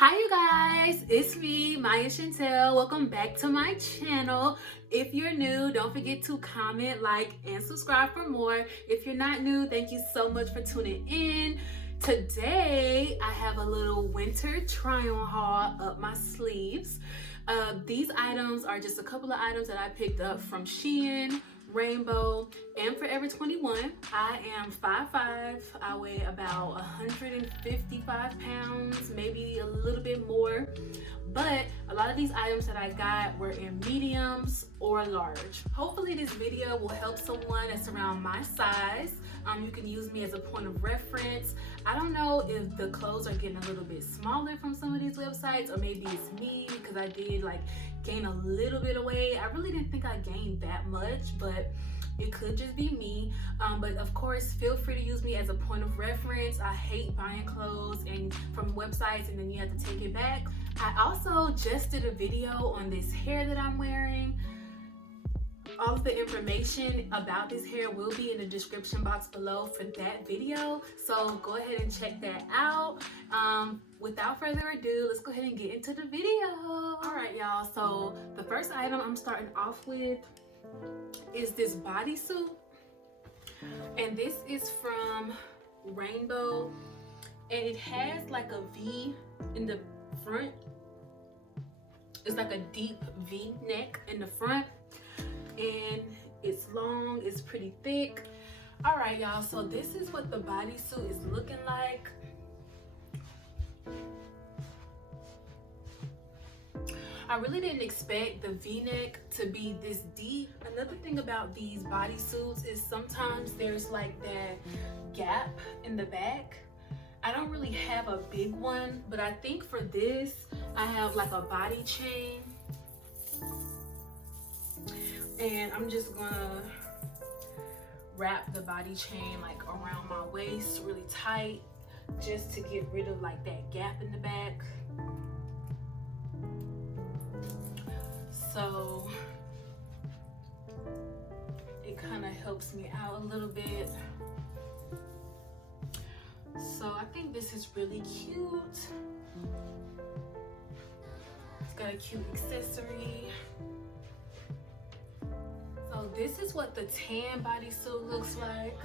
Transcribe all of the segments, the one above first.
Hi you guys, it's me, Mayashantell. Welcome back to my channel. If you're new, don't forget to comment, like, and subscribe for more. If you're not new, thank you so much for tuning in. Today, I have a little winter try-on haul up my sleeves. These items are just a couple of items that I picked up from SHIEN, Rainbow, and Forever 21. I am 5'5". I weigh about 155 pounds, maybe a little bit more. But a lot of these items that I got were in mediums or large. Hopefully this video will help someone that's around my size. You can use me as a point of reference. I don't know if the clothes are getting a little bit smaller from some of these websites, or maybe it's me because I did like gain a little bit of weight. I really didn't think I gained that much, but it could just be me. But of course, feel free to use me as a point of reference. I hate buying clothes and from websites and then you have to take it back. I also just did a video on this hair that I'm wearing. All of the information about this hair will be in the description box below for that video, so go ahead and check that out. Without further ado, let's go ahead and get into the video. All right, y'all, so the first item I'm starting off with is this bodysuit, and this is from Rainbow, and it has like a V in the front. It's like a deep V neck in the front, and it's long, it's pretty thick. All right, y'all, so this is what the bodysuit is looking like. I really didn't expect the V-neck to be this deep. Another thing about these bodysuits is sometimes there's like that gap in the back. I don't really have a big one, but I think for this, I have like a body chain. And I'm just gonna wrap the body chain like around my waist really tight, just to get rid of like that gap in the back. So it kind of helps me out a little bit. So I think this is really cute. It's got a cute accessory. So this is what the tan bodysuit looks like.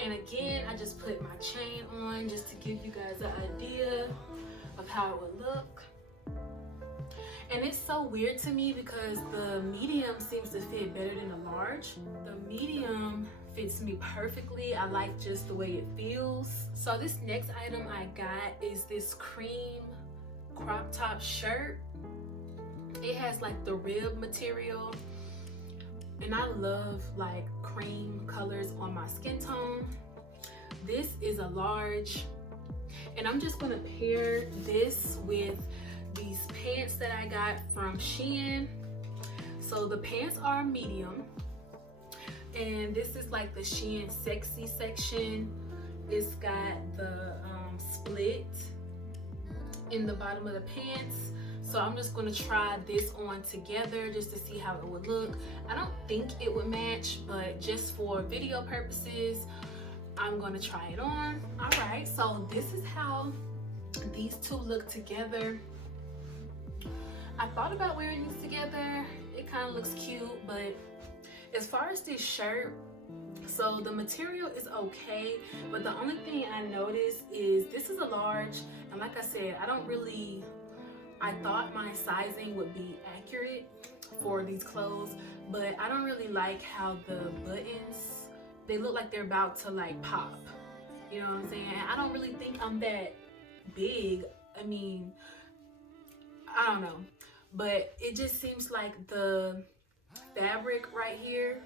And again, I just put my chain on just to give you guys an idea of how it would look. And it's so weird to me because the medium seems to fit better than the large. The medium fits me perfectly. I like just the way it feels. So this next item I got is this cream crop top shirt. It has like the rib material, and I love like cream colors on my skin tone. This is a large, and I'm just gonna pair this with these pants that I got from SHIEN. So the pants are medium, and this is like the SHIEN sexy section. It's got the split in the bottom of the pants. So I'm just gonna try this on together just to see how it would look. I don't think it would match, but just for video purposes, I'm gonna try it on. All right, so this is how these two look together. I thought about wearing these together. It kind of looks cute, but as far as this shirt, so the material is okay, but the only thing I noticed is this is a large, and like I said, I thought my sizing would be accurate for these clothes, but I don't really like how the buttons, they look like they're about to like pop. You know what I'm saying? I don't really think I'm that big. I mean, I don't know, but it just seems like the fabric right here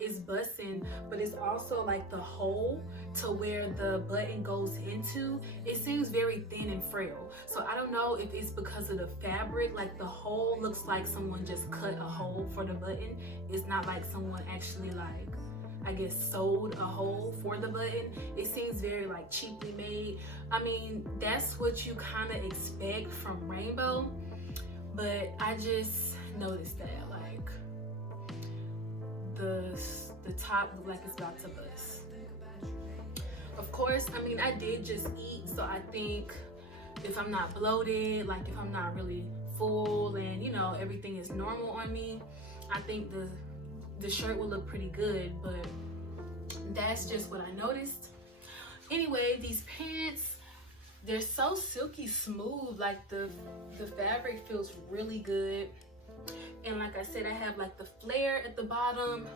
is busting, but it's also like the hole to where the button goes into, it seems very thin and frail. So I don't know if it's because of the fabric, like the hole looks like someone just cut a hole for the button. It's not like someone actually like, I guess, sewed a hole for the button. It seems very like cheaply made. I mean, that's what you kind of expect from Rainbow, but I just noticed that like the top look like it's about to bust. Of course, I mean, I did just eat, so I think if I'm not bloated, like if I'm not really full and you know everything is normal on me, I think the shirt will look pretty good. But that's just what I noticed. Anyway, these pants, they're so silky smooth, like the fabric feels really good. And like I said, I have like the flare at the bottom.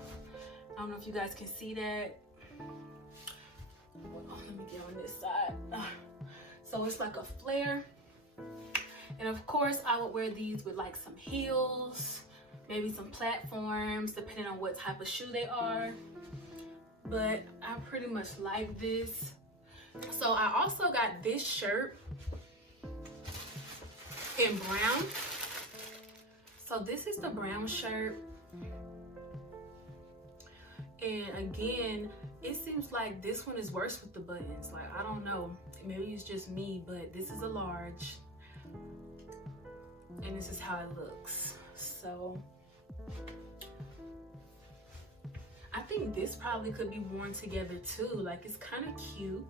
I don't know if you guys can see that. Oh, let me get on this side. So it's like a flare. And of course I would wear these with like some heels, maybe some platforms, depending on what type of shoe they are. But I pretty much like this. So I also got this shirt in brown. So this is the brown shirt. And again, it seems like this one is worse with the buttons. Like, I don't know, maybe it's just me, but this is a large. And this is how it looks. So I think this probably could be worn together too. Like, it's kind of cute.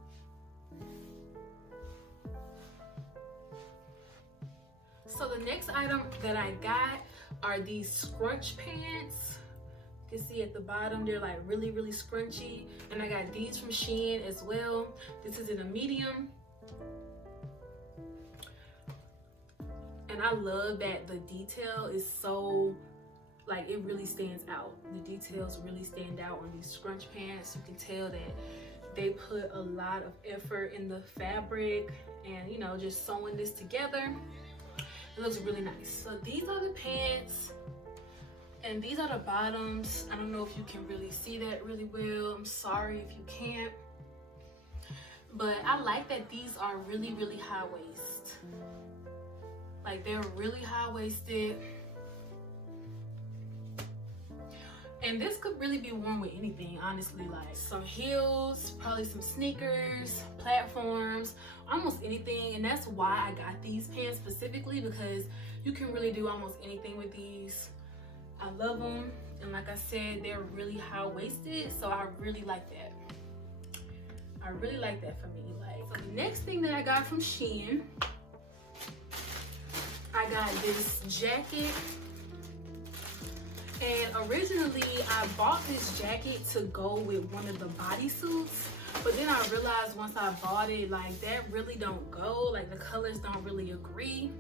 So the next item that I got are these scrunch pants. You can see at the bottom, they're like really, really scrunchy. And I got these from SHIEN as well. This is in a medium. And I love that the detail is so, like, it really stands out. The details really stand out on these scrunch pants. You can tell that they put a lot of effort in the fabric and, you know, just sewing this together. It looks really nice. So these are the pants and these are the bottoms. I don't know if you can really see that really well. I'm sorry if you can't. But I like that these are really, really high waist. Like, they're really high-waisted. And this could really be worn with anything, honestly. Like some heels, probably some sneakers, platforms, almost anything. And that's why I got these pants specifically, because you can really do almost anything with these. I love them. And like I said, they're really high-waisted, so I really like that. I really like that for me. Like, so the next thing that I got from SHIEN, I got this jacket. And originally I bought this jacket to go with one of the bodysuits, but then I realized once I bought it, like, that really don't go, like the colors don't really agree.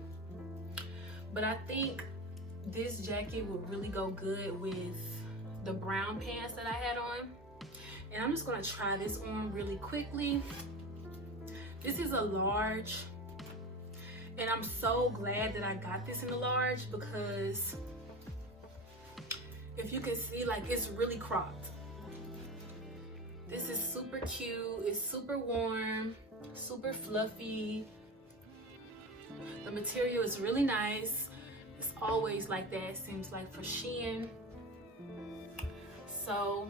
But I think this jacket would really go good with the brown pants that I had on. And I'm just gonna try this on really quickly. This is a large, and I'm so glad that I got this in a large, because if you can see, like, it's really cropped. This is super cute. It's super warm, super fluffy. The material is really nice. It's always like that, it seems like, for SHIEN. So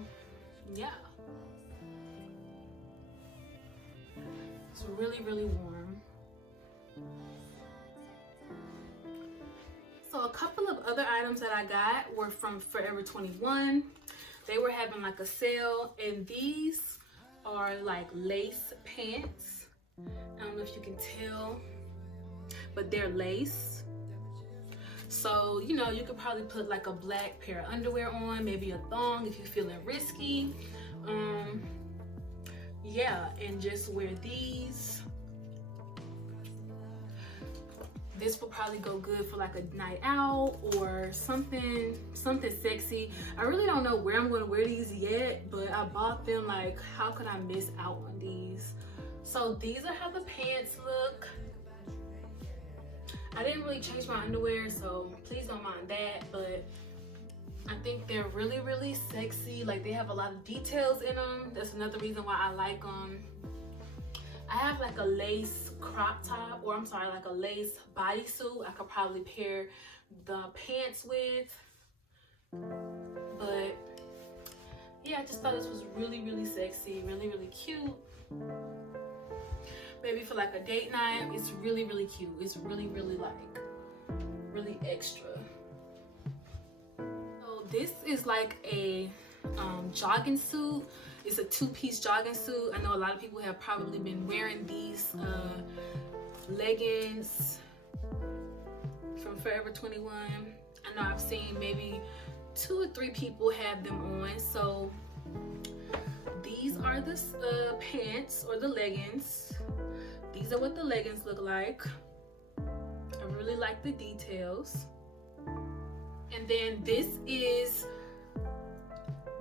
yeah, it's really, really warm. So a couple of other items that I got were from Forever 21. They were having like a sale, and these are like lace pants. I don't know if you can tell, but they're lace. So, you know, you could probably put like a black pair of underwear on, maybe a thong if you're feeling risky. Yeah, and just wear these. This will probably go good for like a night out or something sexy. I really don't know where I'm gonna wear these yet, but I bought them. Like, how could I miss out on these? So these are how the pants look. I didn't really change my underwear, so please don't mind that, but I think they're really, really sexy. Like, they have a lot of details in them. That's another reason why I like them. I have like a lace crop top, or I'm sorry, like a lace bodysuit I could probably pair the pants with. But yeah, I just thought this was really, really sexy, really, really cute. Maybe for like a date night, it's really, really cute. It's really, really like, really extra. So this is like a jogging suit. It's a two-piece jogging suit. I know a lot of people have probably been wearing these leggings from Forever 21. I know I've seen maybe 2 or 3 people have them on. So these are the pants or the leggings. These are what the leggings look like. I really like the details. And then this is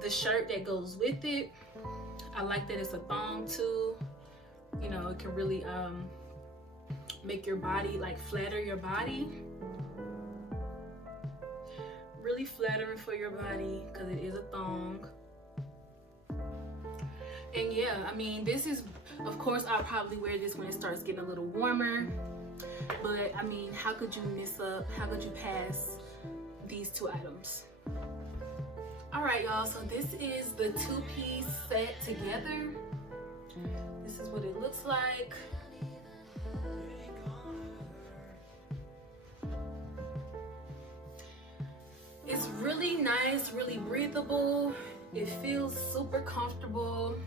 the shirt that goes with it. I like that it's a thong too. You know, it can really make your body, like flatter your body. Really flattering for your body because it is a thong. And yeah, I mean, this is, of course, I'll probably wear this when it starts getting a little warmer. But I mean, how could you miss up? How could you pass these 2 items? All right, y'all, so this is the 2-piece set together. This is what it looks like. It's really nice, really breathable. It feels super comfortable.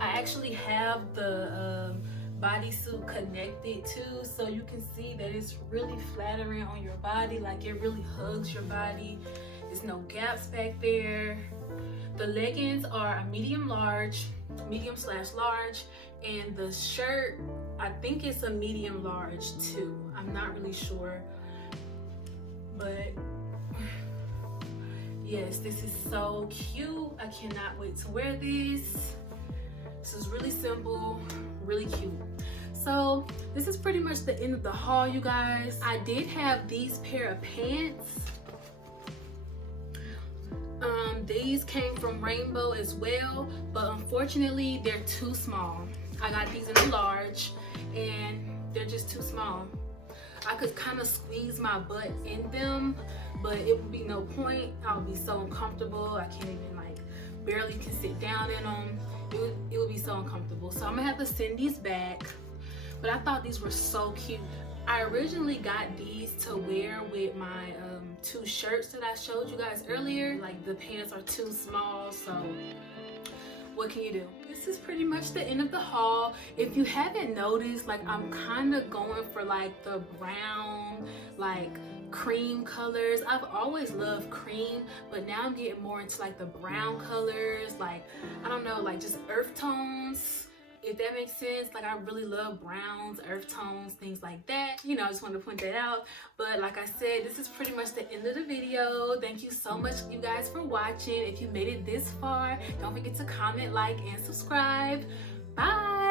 I actually have the bodysuit connected too, so you can see that it's really flattering on your body. Like, it really hugs your body. There's no gaps back there. The leggings are a medium/large, and the shirt, I think it's a medium/large too. I'm not really sure, but yes, this is so cute. I cannot wait to wear this. This is really simple, really cute. So this is pretty much the end of the haul, you guys. I did have these pair of pants. These came from Rainbow as well, but unfortunately they're too small. I got these in a large and they're just too small. I could kind of squeeze my butt in them, but it would be no point. I would be so uncomfortable. I can't even, like, barely can sit down in them. It would be so uncomfortable. So I'm gonna have to send these back. But I thought these were so cute. I originally got these to wear with my 2 shirts that I showed you guys earlier. Like, the pants are too small, so what can you do? This is pretty much the end of the haul. If you haven't noticed, like, I'm kind of going for like the brown, like cream colors. I've always loved cream, but now I'm getting more into like the brown colors, like, I don't know, like just earth tones, if that makes sense. Like, I really love browns, earth tones, things like that. You know, I just wanted to point that out. But like I said, this is pretty much the end of the video. Thank you so much, you guys, for watching. If you made it this far, don't forget to comment, like, and subscribe. Bye.